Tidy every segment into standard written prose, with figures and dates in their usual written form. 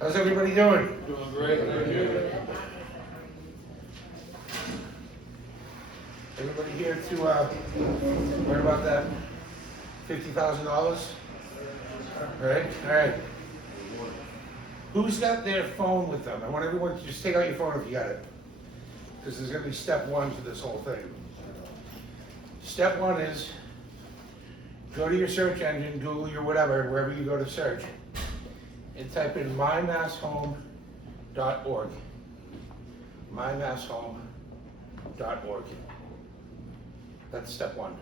How's everybody doing? Doing great. Everybody here to learn about that $50,000? Right? All right. Who's got their phone with them? I want everyone to just take out your phone if you got it. Because there's going to be step one to this whole thing. Step one is go to your search engine, Google your whatever, wherever you go to search, and type in mymasshome.org. mymasshome.org. That's step one.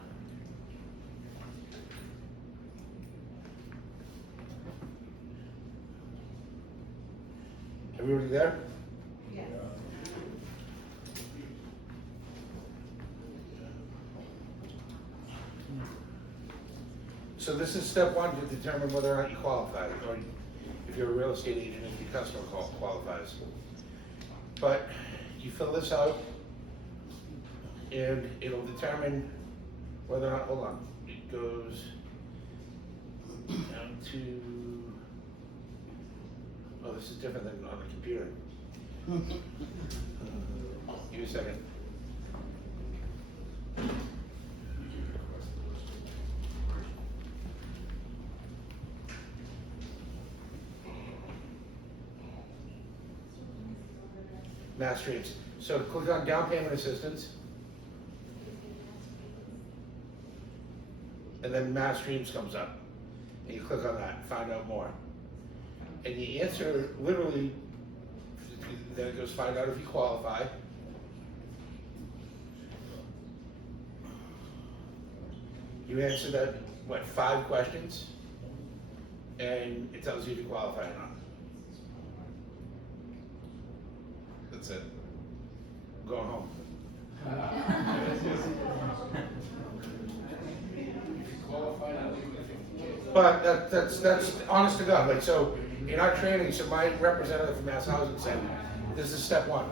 Everybody there? Yes. So this is step one to determine whether or not you qualify, or if you're a real estate agent, if your customer qualifies. But you fill this out, and it'll determine whether or not, hold on, it goes down to, oh, this is different than on the computer. Give me a second. Massdreams. So click on down payment assistance. And then Massdreams comes up. And you click on that, find out more. And the answer literally, then it goes find out if you qualify. You answer that, 5 questions? And it tells you if you qualify or not. That's it. Going home. But that's honest to God. Like, so in our training, so my representative from Mass Housing said, this is step one.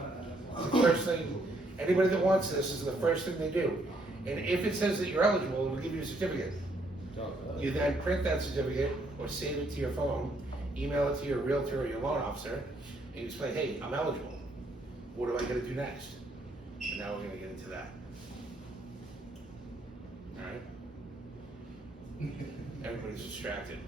The first thing, anybody that wants this is the first thing they do. And if it says that you're eligible, it will give you a certificate. You then print that certificate or save it to your phone, email it to your realtor or your loan officer, and you explain, hey, I'm eligible. What do I gotta do next? And now we're gonna get into that. All right? Everybody's distracted.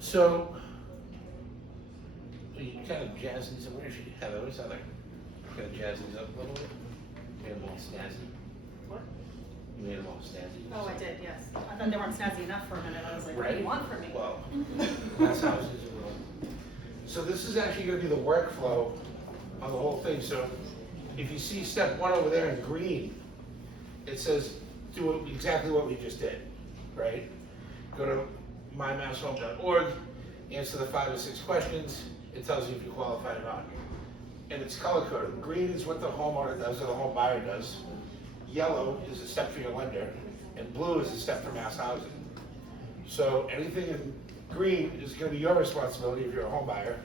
So, you kind of jazz these up. Where is she? Heather, where's Heather? Kind of jazz these up a little bit. Made them all snazzy. What? You made them all snazzy. Oh, I did, yes. I thought they weren't snazzy enough for a minute. I was like, what do you want from me? Well, that's how it is. So this is actually going to be the workflow on the whole thing. So if you see step one over there in green, it says do exactly what we just did, right? Go to mymasshome.org, answer the 5 or 6 questions. It tells you if you qualify or not. And it's color coded. Green is what the homeowner does or the home buyer does. Yellow is a step for your lender, and blue is a step for Mass Housing. So anything in green is going to be your responsibility if you're a home buyer.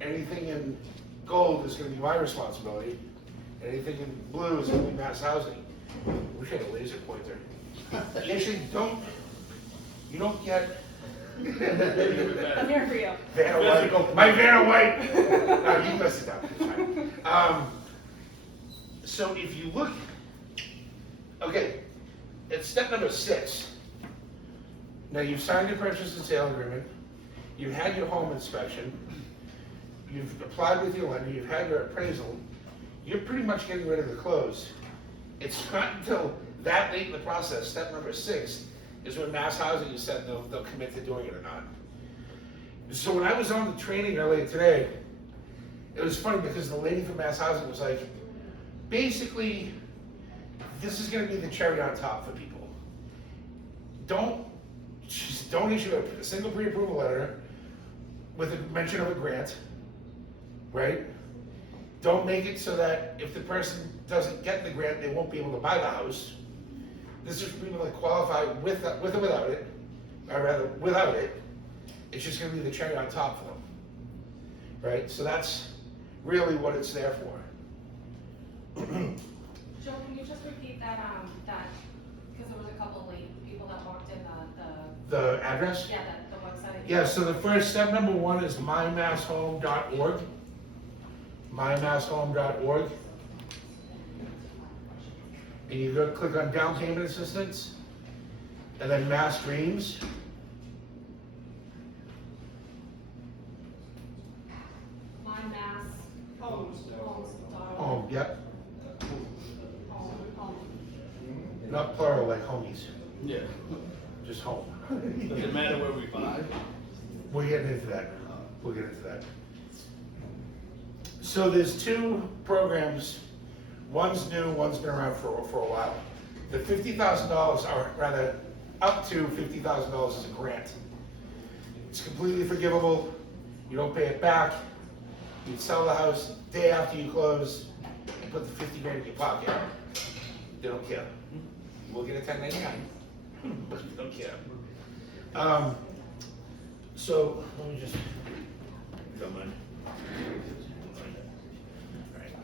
Anything in gold is going to be my responsibility. Anything in blue is going to be Mass Housing. We had a laser pointer. You actually don't get. I'm here for you. Vanna White. My Vanna White. No, you messed it up. It's fine. So if you look, okay, it's step number 6. Now you've signed your purchase and sale agreement. You've had your home inspection. You've applied with your lender. You've had your appraisal. You're pretty much getting ready to close. It's not until that late in the process, step number 6, is when Mass Housing has said they'll commit to doing it or not. So when I was on the training earlier today, it was funny because the lady from Mass Housing was like, basically, this is going to be the cherry on top for people. Don't issue a single pre-approval letter with a mention of a grant, right? Don't make it so that if the person doesn't get the grant, they won't be able to buy the house. This is for people that qualify with or without it, or rather without it. It's just going to be the cherry on top for them, right? So that's really what it's there for. Joe, can you just repeat that, because there was a couple of late people that The address? Yeah, the website. Yeah, so the first step number 1 is mymasshome.org. mymasshome.org. And you go click on down payment assistance, and then Massdreams. My Mass Homes. Home, yep. Home. Not plural like homies, Yeah. just home. Does it matter where we buy? We're getting into that. We'll get into that. So there's 2 programs. One's new, one's been around for a while. The $50,000, or rather, up to $50,000 is a grant. It's completely forgivable. You don't pay it back. You sell the house day after you close and put the 50 grand in your pocket. They don't care. We'll get a 1099, but they don't care. So let me just, don't mind. Alright.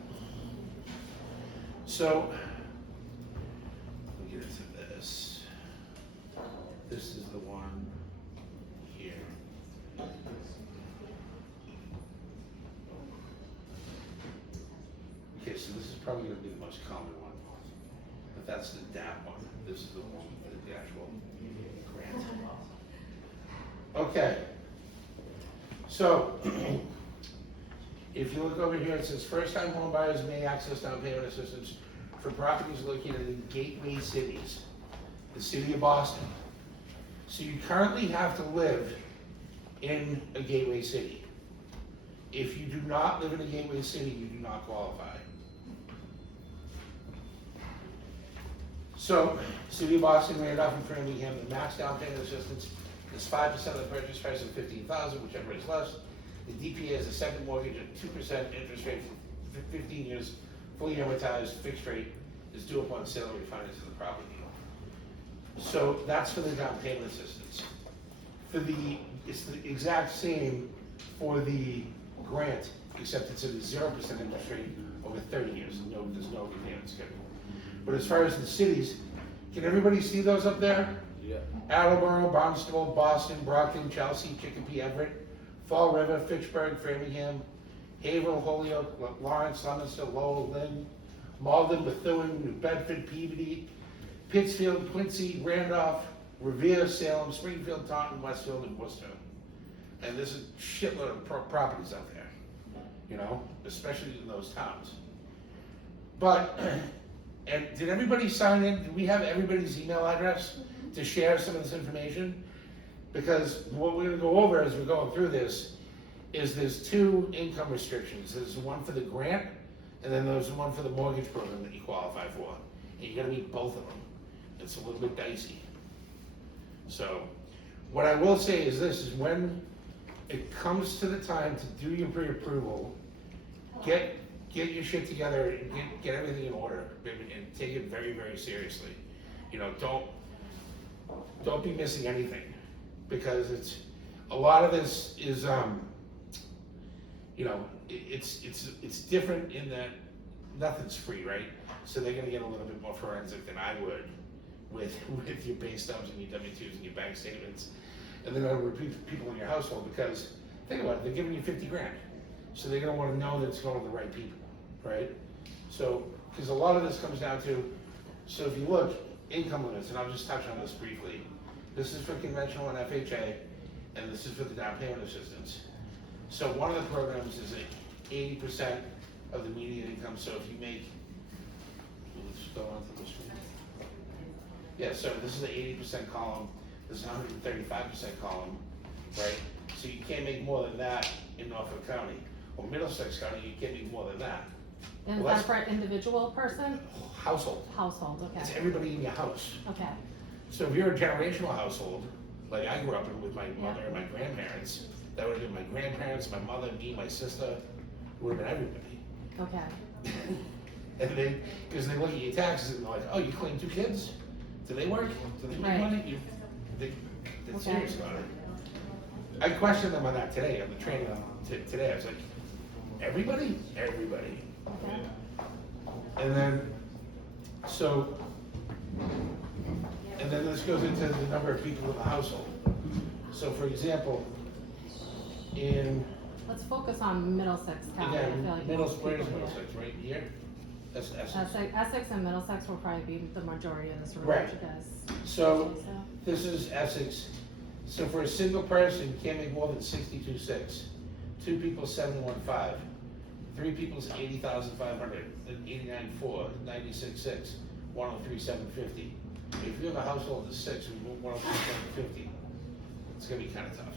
So, let me get into this. This is the one here. Okay, so this is probably gonna be the most common one. But that's the DAP one. This is the one with the actual grant. Okay. So, if you look over here, it says first-time home buyers may access down payment assistance for properties located in gateway cities, the city of Boston. So you currently have to live in a gateway city. If you do not live in a gateway city, you do not qualify. So, City of Boston, Randolph, and Framingham, the max down payment assistance is 5% of the purchase price of $15,000, whichever is less. The DPA is a second mortgage at 2% interest rate for 15 years, fully amortized, fixed rate, is due upon sale or refinance of the property. So that's for the down payment assistance. It's the exact same for the grant, except it's at a 0% interest rate over 30 years. There's no repayment schedule. But as far as the cities, can everybody see those up there? Yeah. Attleboro, Barnstable, Boston, Brockton, Chelsea, Chicopee, Everett, Fall River, Fitchburg, Framingham, Haverhill, Holyoke, Lawrence, Leominster, Lowell, Lynn, Malden, Methuen, New Bedford, Peabody, Pittsfield, Quincy, Randolph, Revere, Salem, Springfield, Taunton, Westfield, and Worcester. And there's a shitload of properties out there, you know, especially in those towns. But, and did everybody sign in? Did we have everybody's email address to share some of this information? Because what we're gonna go over as we're going through this is there's 2 income restrictions. There's one for the grant, and then there's one for the mortgage program that you qualify for. And you gotta meet both of them. It's a little bit dicey. So, what I will say is this, is when it comes to the time to do your pre-approval, get your shit together and get everything in order and take it very, very seriously. You know, don't be missing anything, because it's, a lot of this is, you know, it's different in that nothing's free, right? So they're gonna get a little bit more forensic than I would with your pay stubs and your W-2s and your bank statements. And they're gonna repeat people in your household, because think about it, they're giving you 50 grand. So they're gonna wanna know that it's going to the right people, right? So, because a lot of this comes down to, so if you look, income limits, and I'll just touch on this briefly. This is for conventional and FHA, and this is for the down payment assistance. So one of the programs is 80% of the median income, so if you make, let's go on to the screen. Yeah, so this is the 80% column, this is 135% column, right? So you can't make more than that in Norfolk County. Or Middlesex County, you can't make more than that. And is Well, that for an individual person? Household, Household, it's okay. everybody in your house. Okay, So if you're a generational household, like I grew up in with my mother and my grandparents, that would have been my grandparents, my mother, me, my sister, it would have been everybody. okay. And they, because they look at your taxes and they're like, oh, you claim 2 kids? Do they work? Do they make Right. money? They're Okay. serious about it. I questioned them on that today, on the training today. I was like, everybody? Everybody. Okay. And then, so, And then this goes into the number of people in the household. So for example, in, Let's focus on Middlesex County. I again, feel like where's most people here. Middlesex, right here? That's Essex. Essex and Middlesex will probably be the majority of this room, Right. because. So, this is Essex. So for a single person, can't make more than 62.6. 2 people, 715. 3 people's 80,500. 89.4. 96.6. 103,750. If you have a household of 6, we move 103,750. It's gonna be kind of tough.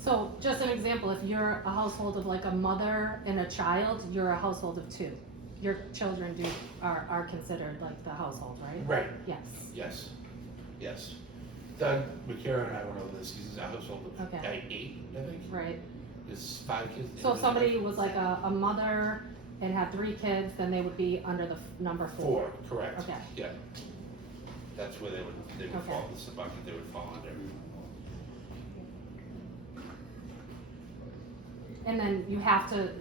So, just an example, if you're a household of like a mother and a child, you're a household of 2. Your children are considered like the household, right? Right. Yes. Yes. Yes. Doug McCarron and I went over this. He's a household of Okay. 8, I think. Right. There's 5 kids. So if somebody was like a mother and had 3 kids, then they would be under the number 4. 4, correct. Okay. Yeah. That's where they would Okay. fall, this is the bucket they would fall under. And then you have to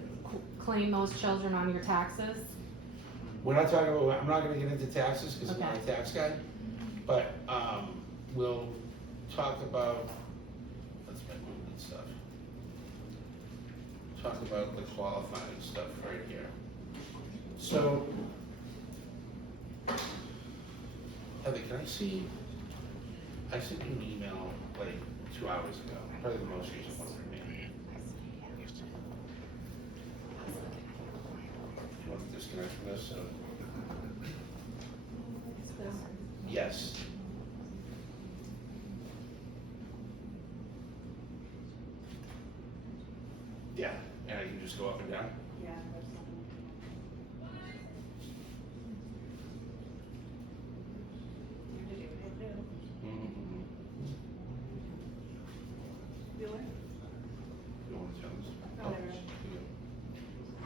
claim those children on your taxes? We're not talking about, I'm not gonna get into taxes, cause I'm not a Okay. tax guy, but, we'll talk about, that's my movement stuff. Talk about the qualifying stuff right here. So, Heather, can I see, I sent you an email like 2 hours ago, probably the most recent one from me. You want to disconnect from this, so? Yes. Yeah, and I can just go up and down? Yeah, there's something. Mm-hmm. Do it? You want to tell us? Oh, there it is. Yeah.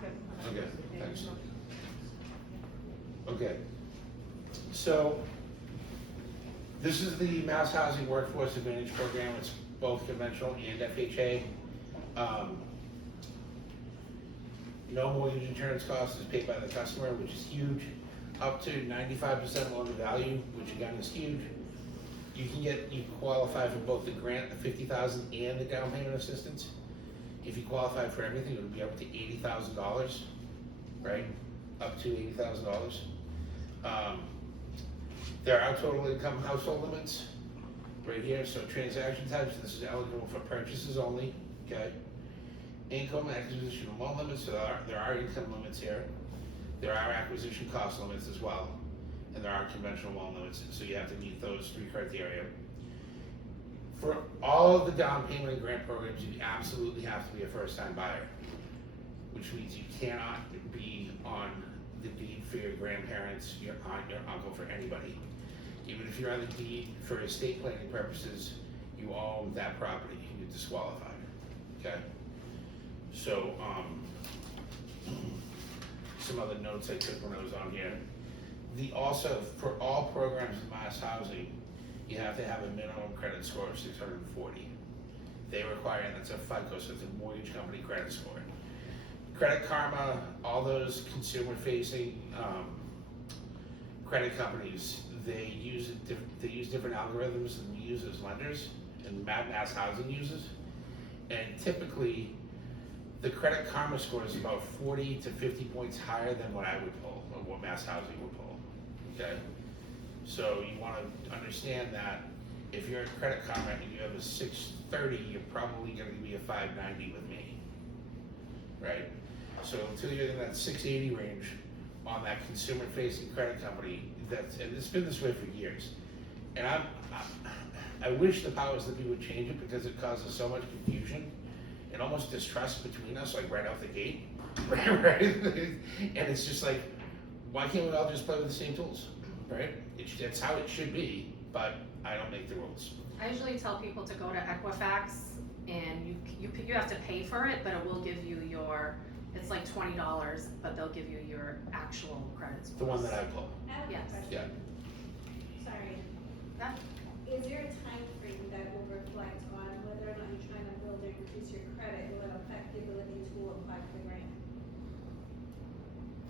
Good. Okay, thanks. Okay, so this is the Mass Housing Workforce Advantage Program. It's both conventional and FHA. No mortgage insurance cost is paid by the customer, which is huge. Up to 95% loan to value, which again is huge. You qualify for both the grant, the 50,000, and the down payment assistance. If you qualify for everything, it would be up to $80,000, right? Up to $80,000. There are total income household limits right here. So transaction types, this is eligible for purchases only, okay? Income acquisition and loan limits, so there are income limits here. There are acquisition cost limits as well. And there are conventional loan limits, so you have to meet those 3 criteria. For all of the down payment and grant programs, you absolutely have to be a first-time buyer, which means you cannot be on the deed for your grandparents, your aunt, your uncle, for anybody. Even if you're on the deed for estate planning purposes, you own that property, you're disqualified, okay? So, some other notes I took when I was on here. Also, for all programs in Mass Housing, you have to have a minimum credit score of 640. They require, and that's a FICO, so it's a mortgage company credit score. Credit Karma, all those consumer-facing credit companies, they use different algorithms than we use as lenders, and Mass Housing uses. And typically, the Credit Karma score is about 40 to 50 points higher than what I would pull, or what Mass Housing would pull, okay? So you wanna understand that if you're at Credit Karma and you have a 630, you're probably gonna be a 590 with me, right? So until you're in that 680 range on that consumer-facing credit company, and it's been this way for years. And I wish the powers that be would change it, because it causes so much confusion and almost distrust between us, like right out the gate, right? And it's just like, why can't we all just play with the same tools, right? It's how it should be, but I don't make the rules. I usually tell people to go to Equifax, and you have to pay for it, but it will give you it's like $20, but they'll give you your actual credit score. The one that I pull. I have a Yes. question. Yeah. Sorry. Yeah. Is there a time frame that will reflect on whether or not you're trying to build or increase your credit, and will it affect the ability to apply for the grant?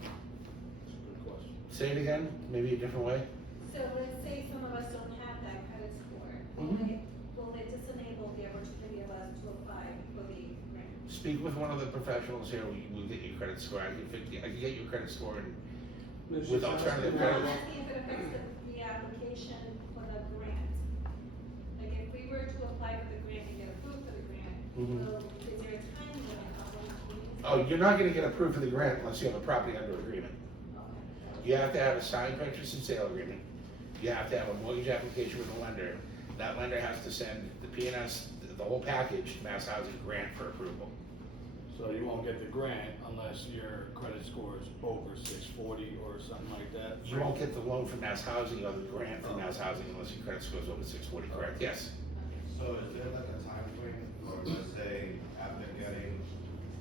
That's a good question. Say it again, maybe a different way. So let's say some of us don't have speak with one of the professionals here, we'll get your credit score, I can get your credit score and with alternative I'm credit. asking if it affects the application for the grant. Like if we were to apply for the grant and get approved for the grant, Mhm. so is there a time limit of when we need to? Oh, you're not gonna get approved for the grant unless you have a property under agreement. Okay. You have to have a signed purchase and sale agreement. You have to have a mortgage application with a lender. That lender has to send the PNS, the whole package, to Mass Housing Grant for approval. So you won't get the grant unless your credit score is over 640 or something like that? You won't get the loan from Mass Housing or the grant from Mass Housing unless your credit score is over 640, correct? Yes. So is there like a time frame, or let's say after getting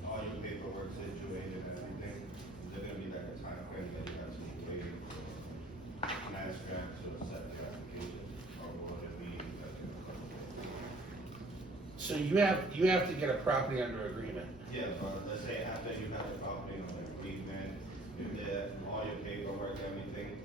all your paperwork situated and everything, is there gonna be like a time frame that you have to be waiting for Massdreams to accept your application, or will it be like in a couple of days? So you have to get a property under agreement. Yeah, but let's say after you got the property on the agreement, you did all your paperwork, everything,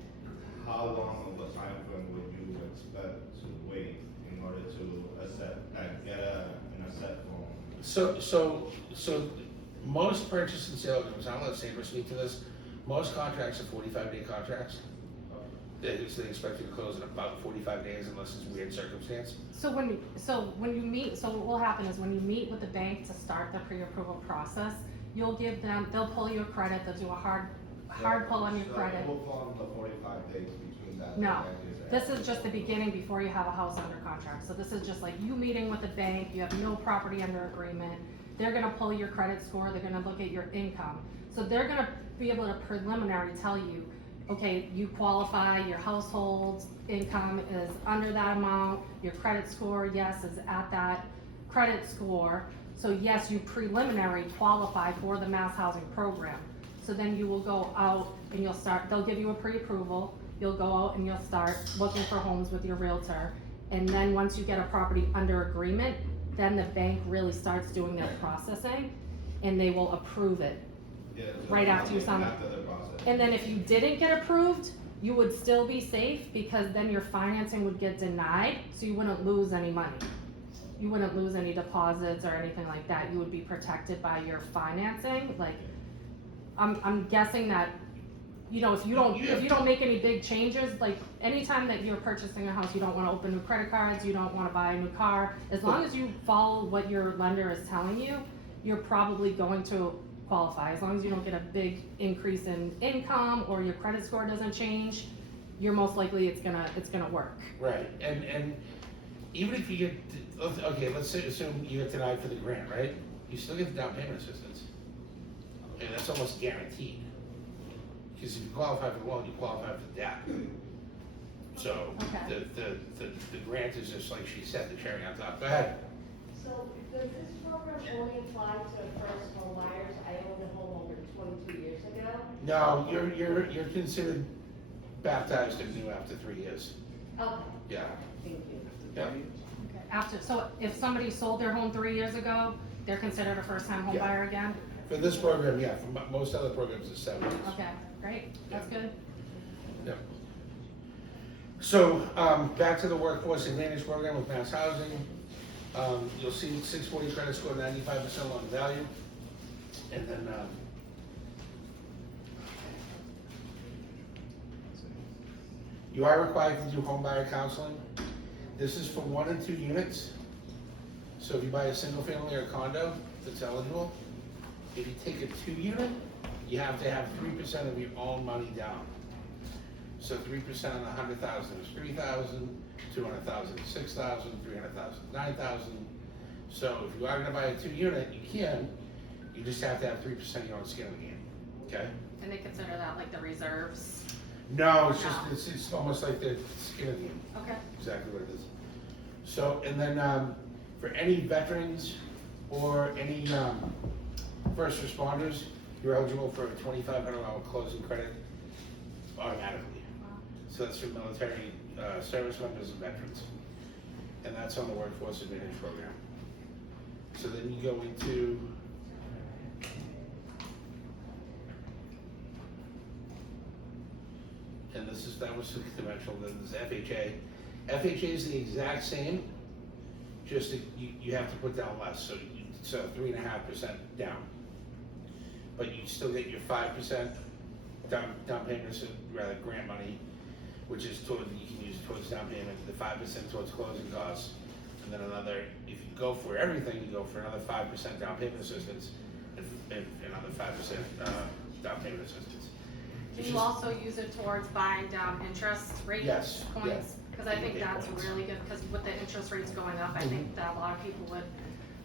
how long of a time frame would you expect to wait in order to accept, like get an accept form? So most purchase and sale agreements, I'll let Saber speak to this, most contracts are 45-day contracts. They expect you to close in about 45 days unless it's weird circumstance. So when you meet, so what will happen is when you meet with the bank to start the pre-approval process, you'll give them, they'll pull your credit, they'll do a hard pull on your credit. So it will fall in the 45 days between that. No, and this is just the beginning before you have a house under contract. So this is just like you meeting with the bank, you have no property under agreement. They're gonna pull your credit score, they're gonna look at your income. So they're gonna be able to preliminary tell you, okay, you qualify, your household income is under that amount, your credit score, yes, is at that credit score. So yes, you preliminary qualify for the Mass Housing Program. So then you will go out and you'll start, they'll give you a pre-approval, you'll go out and you'll start looking for homes with your realtor. And then once you get a property under agreement, then the bank really starts doing their processing and they will approve it. Yeah, so Right after you sign it. After the process. And then if you didn't get approved, you would still be safe because then your financing would get denied, so you wouldn't lose any money. You wouldn't lose any deposits or anything like that. You would be protected by your financing, like, I'm guessing that, you know, if you don't make any big changes, like, anytime that you're purchasing a house, you don't wanna open new credit cards, you don't wanna buy a new car, as long as you follow what your lender is telling you, you're probably going to qualify, as long as you don't get a big increase in income or your credit score doesn't change, you're most likely it's gonna work. Right, and even if you get, okay, let's assume you get denied for the grant, right? You still get the down payment assistance. And that's almost guaranteed. Because if you qualify for the loan, you qualify for the debt. So, Okay. the grant is just like she said, the cherry on top. Go ahead. So does this program only apply to first home buyers? I owned a home over 22 years ago. No, you're considered baptized and new after 3 years. Okay, Yeah, thank you. yeah. So if somebody sold their home 3 years ago, they're considered a first-time home Yeah. buyer again? For this program, yeah, for most other programs, it's 7 years. Okay, great, that's Yeah. good. Yeah. So, back to the Workforce Advantage Program with Mass Housing. You'll see 640 credit score, 95% loan value. And then, you are required to do home buyer counseling. This is for 1 and 2 units. So if you buy a single family or condo that's eligible, if you take a 2-unit, you have to have 3% of your own money down. So 3% on 100,000 is 3,000, 200,000 is 6,000, 300,000 is 9,000. So if you are gonna buy a 2-unit, you can, you just have to have 3% of your own skin in the game, okay? And they consider that like the reserves? No, it's just, No. it's almost like the skin in the game, Okay. exactly what it is. So, and then, for any veterans or any, first responders, you're eligible for a $2,500 closing credit automatically. Wow. So that's for military, service members and veterans. And that's on the Workforce Advantage Program. So then you go into, and that was conventional, then there's FHA. FHA is the exact same, just that you have to put down less. So so 3.5% down. But you still get your 5% down payment, rather grant money, which is toward, you can use towards down payment, the 5% towards closing costs, and then another, if you go for everything, you go for another 5% down payment assistance, and another 5% down payment assistance. Can you also use it towards buying down interest rate Yes, points? Because I think Yeah, that's points. really good, because with the interest rates going up, I think that a lot of people would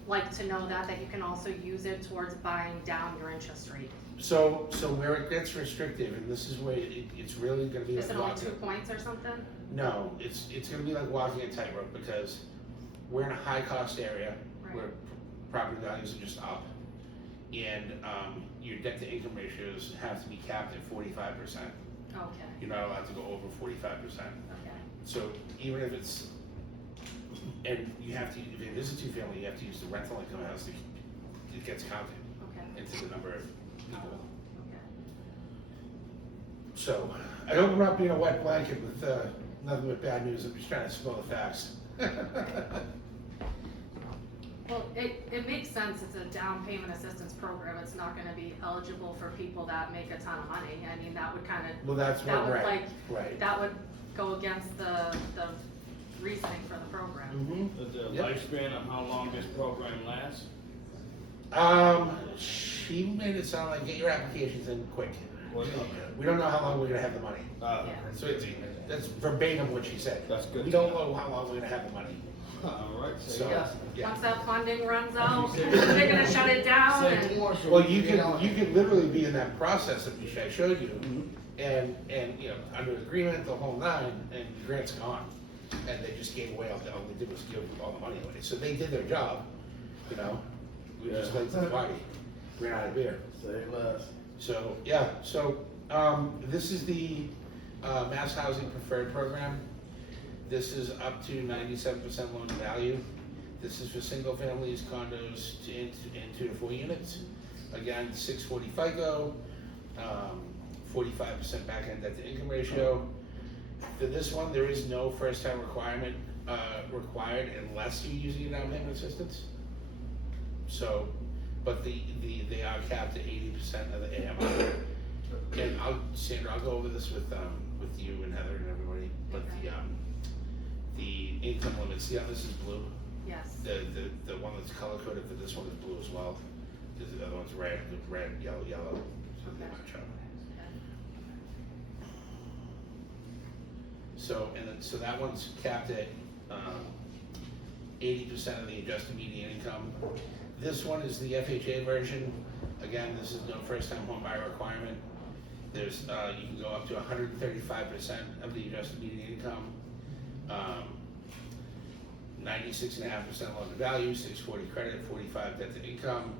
like to know that you can also use it towards buying down your interest rate. So where it gets restrictive, and this is where it's really gonna be Is like it only walking. 2 points or something? No, it's gonna be like walking a tightrope, because we're in a high cost area Right. where property values are just up. And, your debt to income ratios have to be capped at 45%. Okay, You're not allowed to go over 45%. okay, So even if it's, and you have to, if it is a two-family, you have to use the rental income house to, it gets counted okay, into the number of people. okay. So, I hope I'm not being a wet blanket with, nothing but bad news, I'm just trying to spill the facts. Well, it makes sense, it's a down payment assistance program, it's not gonna be eligible for people that make a ton of money, I mean, that would kinda, Well, that's that what, would right, like, right. that would go against the reasoning for the program. Mm-hmm. The Yep. lifespan of how long this program lasts? She made it sound like get your applications in quick. What- We don't know how long we're gonna have the money. Uh, Yeah. So that's verbatim what she said. That's good We to don't know. know how long we're gonna have the money. all right, So, say yes. yeah. Once that funding runs out, Say- they're gonna shut it down Say and, more so Well, we you can get on could it. literally be in that process that I showed you, Mhm. and, you know, under agreement, the whole nine, and the grant's gone. And they just gave away, all they did was give all the money away, so they did their job, you know? We just Yeah. late to the party, ran out of beer. Say less. So, yeah, so, this is the, Mass Housing Preferred Program. This is up to 97% loan to value. This is for single families, condos, in 2 to 4 units. Again, 640 FICO, 45% back end debt to income ratio. For this one, there is no first time requirement, required unless you're using a down payment assistance. So, but they are capped at 80% of the AMI. And Sandra, I'll go over this with you and Heather and everybody, but the income limit, see how this is blue? yes, The one that's color coded for this one is blue as well. The other one's red, yellow, so they match up. So, and then, so that one's capped at, 80% of the adjusted median income. This one is the FHA version. Again, this is no first time home buyer requirement. There's, you can go up to 135% of the adjusted median income. 96.5% loan to value, 640 credit, 45 debt to income.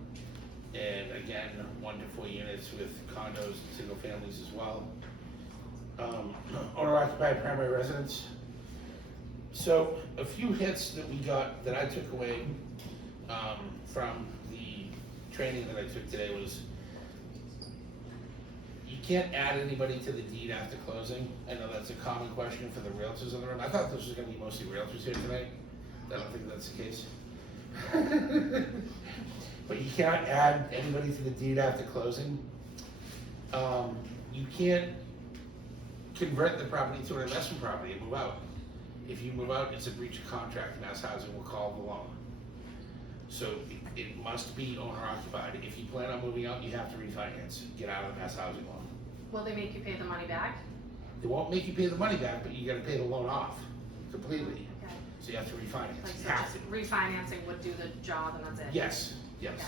And again, 1 to 4 units with condos and single families as well. Owner occupied primary residence. So a few hits that we got, that I took away from the training that I took today was, you can't add anybody to the deed after closing. I know that's a common question for the realtors in the room. I thought this was gonna be mostly realtors here tonight. I don't think that's the case. But you cannot add anybody to the deed after closing. You can't convert the property to an investment property and move out. If you move out, it's a breach of contract, Mass Housing will call the loan. So it must be owner occupied. If you plan on moving out, you have to refinance, get out of the Mass Housing loan. will they make you pay the money back? They won't make you pay the money back, but you gotta pay the loan off completely. Okay, So you have to refinance. like, You so have just to. refinancing would do the job and that's it? Yes, yes.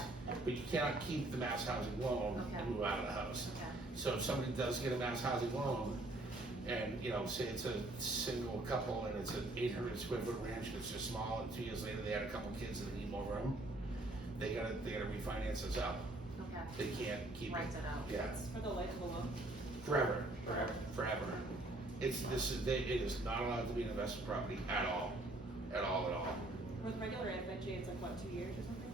But you cannot keep the Mass Housing loan Okay. and move out of the house. Okay, So if somebody does get a Mass Housing loan, and, you know, say it's a single couple and it's an 800 square foot ranch and it's just small, and 2 years later they had a couple kids and they need more room, they gotta refinance this out. okay, They can't keep rent it. it out. Yeah, It's for the life of the loan. forever. Forever. It is not allowed to be an investment property at all. With regular FHA, it's like what, 2 years or something?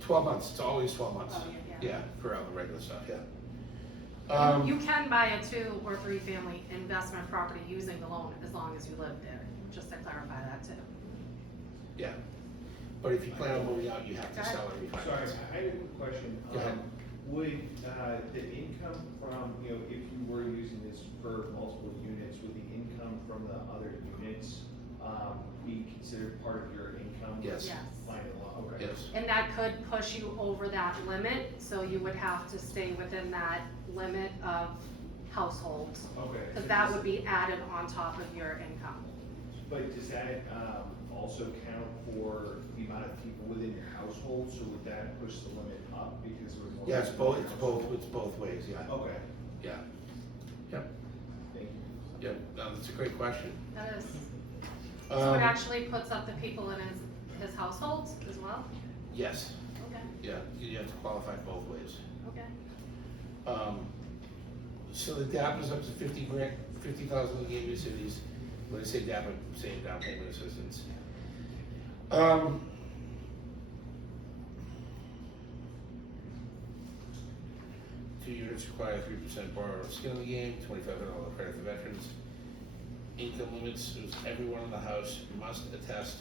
12 months, it's always 12 months. Oh, yeah. Yeah, for all the regular stuff, yeah. You can buy a 2 or 3 family investment property using the loan as long as you live there, just to clarify that too. Yeah. But if you plan on moving out, you have to sell or Sorry, refinance. I had a quick question. Go ahead. Would, the income from, you know, if you were using this for multiple units, would the income from the other units, be considered part of your income? Yes. Yes. Fine, okay. Yes. And that could push you over that limit, so you would have to stay within that limit of households. Okay. Cause that would be added on top of your income. But does that, also count for the amount of people within your household, so would that push the limit up because there was more? Yeah, it's people both, in it's your both, household? it's both ways, yeah. Okay, Yeah. Yep, thank you. yep, no, that's a great question. That is, so it Um, actually puts up the people in his household as well? Yes, Okay, yeah, you have to qualify both ways. okay. So the DAP is up to 50,000 in Gateway cities. When I say DAP, I'm saying down payment assistance. 2 units require 3% borrower skin in the game, $2,500 credit for veterans. Income limits, is everyone in the house must attest.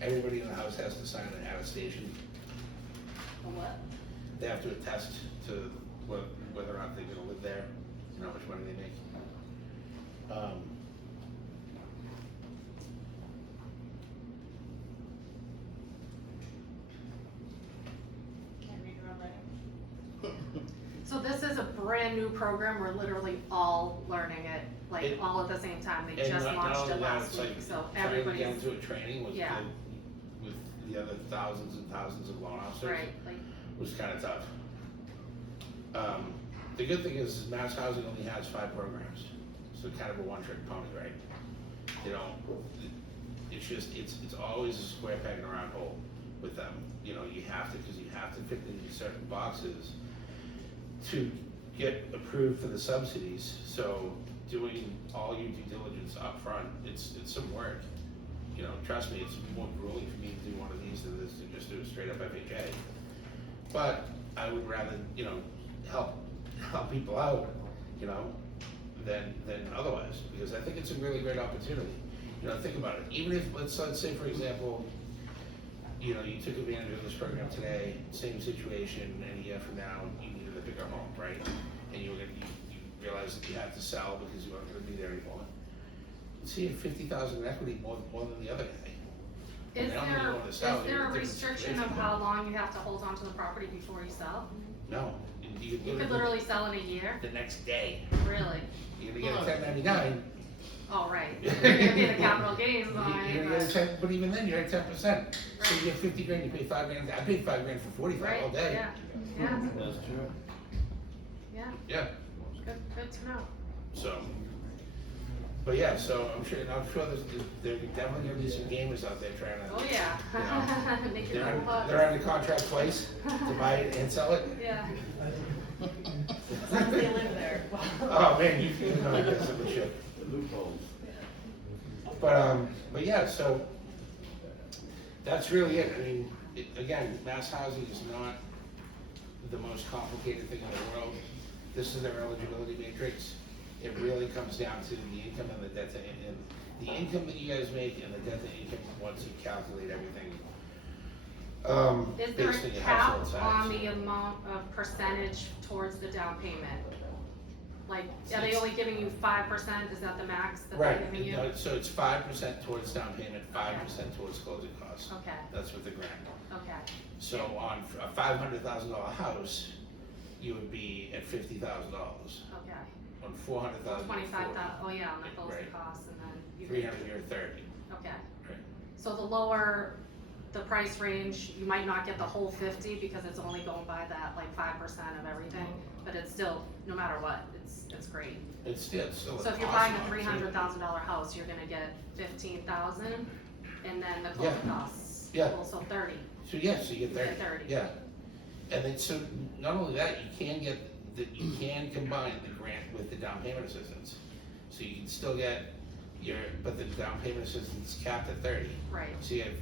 Everybody in the house has to sign an attestation. A what? They have to attest to whether or not they're gonna live there, and how much money they make. Can't read your own writing. So this is a brand new program, we're literally all learning it, like It- all at the same time, they And just not launched only it that, last it's week, like so trying to get everybody's, into a training with Yeah. with the other thousands and thousands of loan officers. right, like, Was kinda tough. The good thing is Mass Housing only has 5 programs, so kind of a one-trick pony, right? They don't, it's just, it's always a square peg in a round hole with them. You know, you have to, cause you have to fit in these certain boxes to get approved for the subsidies. So doing all your due diligence up front, it's some work. You know, trust me, it's more grueling for me to do one of these than it is to just do a straight up FHA. But I would rather, you know, help people out, you know, than otherwise, because I think it's a really great opportunity. You know, think about it, even if, let's say for example, you know, you took advantage of this program today, same situation, and a year from now, you needed a bigger home, right? And you realized that you had to sell because you weren't gonna be there anymore. See, 50,000 in equity more than the other guy. is They don't really there, wanna is sell, there you're a in a different restriction of situation. how long you have to hold on to the property before you sell? No, You could literally sell in a year, the next day, really? you're gonna get a 1099. Oh, right, you're gonna pay the capital gains on You're it, gonna get a but, 10, but even then, you're at 10%. So you get 50 grand, you pay 5 grand. I paid 5 grand for 45 all right, day. yeah, yeah, That's true. yeah, Yeah. good to know. So, but yeah, so I'm sure there definitely gonna be some gamers out there trying to. Oh, yeah. Make your They're own bucks. they're under contract twice to buy it and sell it. Yeah, As long as they live there. Oh, man, you know, I guess it should. Loopholes. But yeah, so that's really it. I mean, again, mass housing is not the most complicated thing in the world. This is their eligibility matrix. It really comes down to the income and the debt to, and the income that you guys make and the debt to income once you calculate everything. is there Based on a your cap household size. on the amount of percentage towards the down payment? Like, are they only giving you 5%, is that the max that they're Right, giving you? so it's 5% towards down payment, 5% towards closing costs. Okay, That's with the grant. okay, So on a $500,000 house, you would be at $50,000. okay. On 400,000. 25,000, oh yeah, on the closing Right. costs, and then you. 300, you're at 30. Okay, Right. so the lower the price range, you might not get the whole 50 because it's only going by that like 5% of everything, but it's still, no matter what, it's great. It's still. So if you're buying a $300,000 house, you're gonna get 15,000, and then the closing Yeah. costs, Yeah. also 30. So yeah, so you get You 30. get 30. Yeah. And then, so not only that, you can combine the grant with the down payment assistance. So you can still get but the down payment assistance is capped at 30. Right, So you have,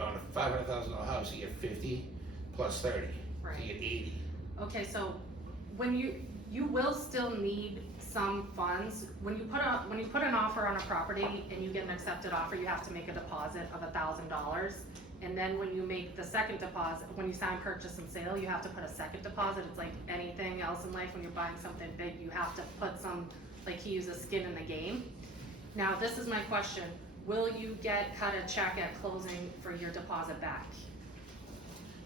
on a $500,000 house, you get 50 plus 30. So Right. you get 80. okay, so when you will still need some funds, when you put an offer on a property and you get an accepted offer, you have to make a deposit of $1,000. And then when you make the second deposit, when you sign purchase and sale, you have to put a second deposit. It's like anything else in life, when you're buying something big, you have to put some, like he uses skin in the game. Now, this is my question. Will you cut a check at closing for your deposit back?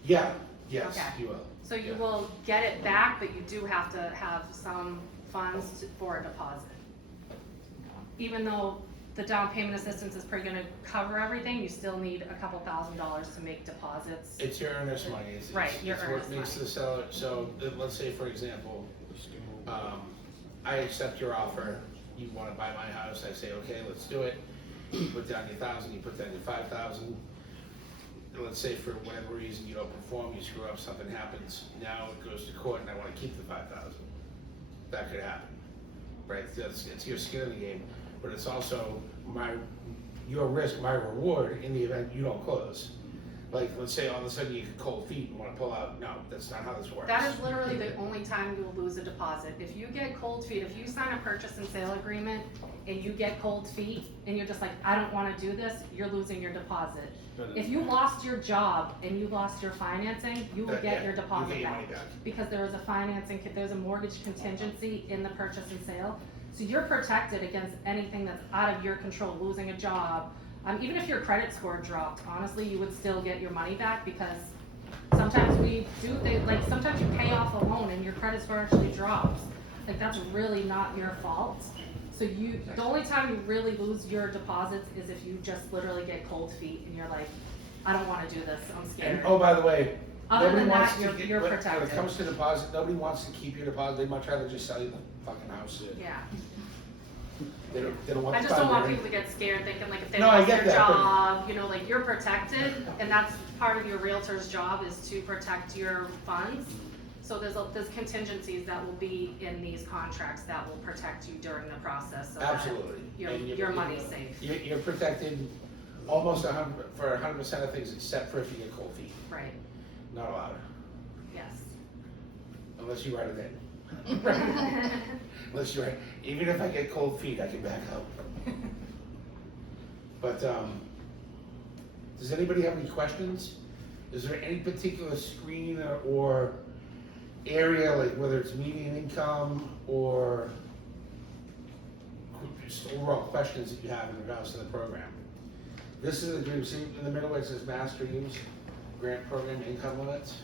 Yeah, yes, Okay. you will. So you Yeah. will get it back, but you do have to have some funds for a deposit. Even though the down payment assistance is probably gonna cover everything, you still need a couple $1,000s to make deposits. It's your earnest money. Right, your it's earnest what makes money. the seller, so let's say, for example, I accept your offer, you wanna buy my house, I say, okay, let's do it. You put down your 1,000, you put down your 5,000. And let's say for whatever reason you don't perform, you screw up, something happens, now it goes to court and I wanna keep the 5,000. That could happen, right? It's your skin in the game, but it's also your risk, my reward in the event you don't close. Like, let's say all of a sudden you get cold feet and wanna pull out, no, that's not how this works. That is literally the only time you will lose a deposit. If you get cold feet, if you sign a purchase and sale agreement and you get cold feet and you're just like, I don't wanna do this, you're losing your deposit. If you lost your job and you lost your financing, you will get your You deposit get your back. money back. Because there was a there's a mortgage contingency in the purchase and sale. So you're protected against anything that's out of your control, losing a job. Even if your credit score dropped, honestly, you would still get your money back, because sometimes sometimes you pay off a loan and your credit score actually drops. Like, that's really not your fault. So the only time you really lose your deposits is if you just literally get cold feet and you're like, I don't wanna do this, I'm And, scared. oh, by the way, Other nobody than wants that, to you're when it protected. comes to deposit, nobody wants to keep your deposit, they'd much rather just sell you the fucking house. Yeah. They don't want I the just don't want property. people to get scared thinking like if they No, I lost get their that, but- job, like, you're protected, and that's part of your realtor's job, is to protect your funds. So there's contingencies that will be in these contracts that will protect you during the process, so that Absolutely. And your money's safe. You're protected almost 100% of things, except for if you get cold feet. Right, Not allowed, yes. unless you write it in. Unless you write, even if I get cold feet, I can back out. But, does anybody have any questions? Is there any particular screen or area, like whether it's median income or just overall questions that you have in regards to the program? This is the dream, see in the middle where it says Massdreams, grant program income limits.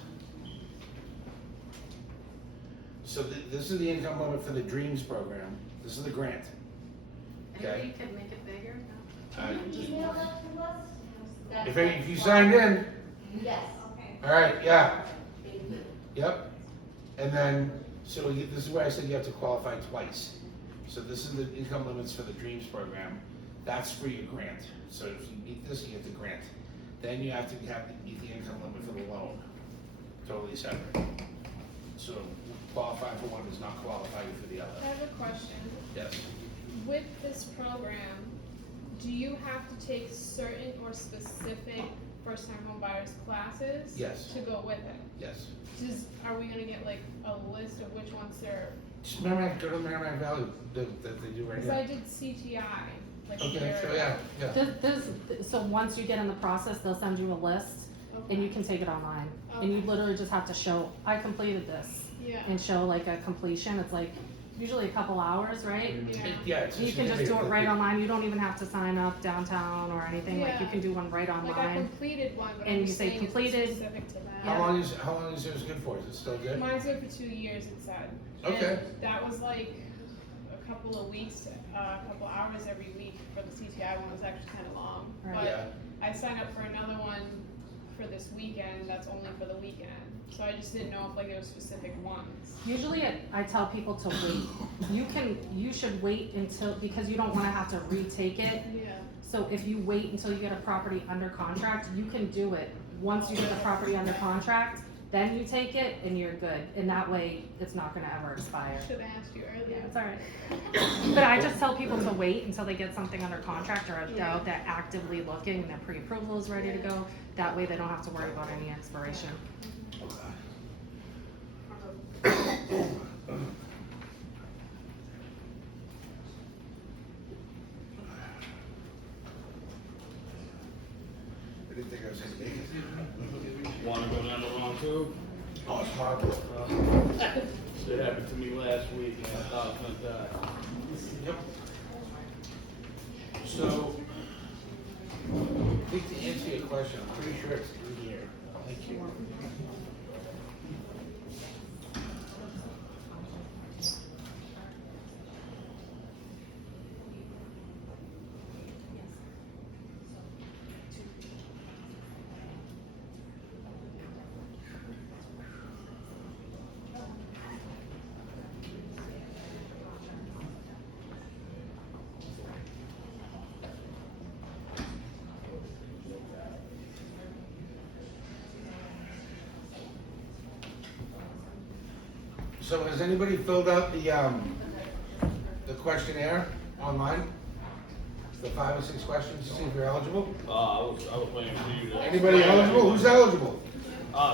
So this is the income limit for the Dreams program. This is the grant. Anybody could make it bigger? No? Uh, Can you email that to us? That's If you signed in, Yes. Okay. all right, yeah, Thank you. yep. And then, this is where I said you have to qualify twice. So this is the income limits for the Dreams program. That's for your grant. So if you meet this, you get the grant. Then you have to meet the income limit for the loan. Totally separate. So qualifying for one does not qualify you for the I other. have a question. Yes. With this program, do you have to take certain or specific first-time home buyers classes? Yes. To go with it? Yes. Are we gonna get like a list of which ones they're, Just Merrimack, go to Merrimack Valley that they do right cause I here. did CTI, like a Okay, year so ago. yeah. So once you get in the process, they'll send you a list, and you can take it online. And you Okay. literally just have to show, I completed this, Yeah, and show like a completion. It's like usually a couple hours, right? yeah. Yeah, it's You can just do it certificate. right online. You don't even have to sign up downtown or anything. Like, you Yeah. can do one right Like I online. completed one, but And I'm you just say saying it's completed. specific to that. How long is yours good for? Is it still good? Mine's good for 2 years, it said. Okay. And that was like a couple of weeks, a couple hours every week for the CTI one. It was actually kind of long. Right. Yeah. But I signed up for another one for this weekend, that's only for the weekend. So I just didn't know if like there were specific ones. Usually I tell people to wait. You should wait because you don't wanna have to retake it. Yeah. So if you wait until you get a property under contract, you can do it. Once you get the property under contract, then you take it and you're good. And that way, it's not gonna ever expire. Should have asked you Yeah, earlier. it's alright. But I just tell people to wait until they get something under contract, or Yeah. they're actively looking and their pre-approval is ready to go. That way they don't have to worry about any expiration. didn't think I was gonna make it. Wanna go down the wrong tube? Oh, it's horrible. It happened to me last week, and I thought I was gonna die. Yep. So, I think to answer your question, I'm pretty sure it's through here. Thank you. So has anybody filled out the questionnaire online? The 5 or 6 questions to see if you're eligible? I was waiting for you to. Anybody eligible? Who's eligible?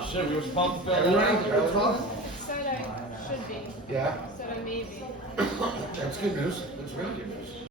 Shit, we were supposed to fill that Everybody out. eligible? Said I should be, Yeah, said I may be. that's good news. That's really good news.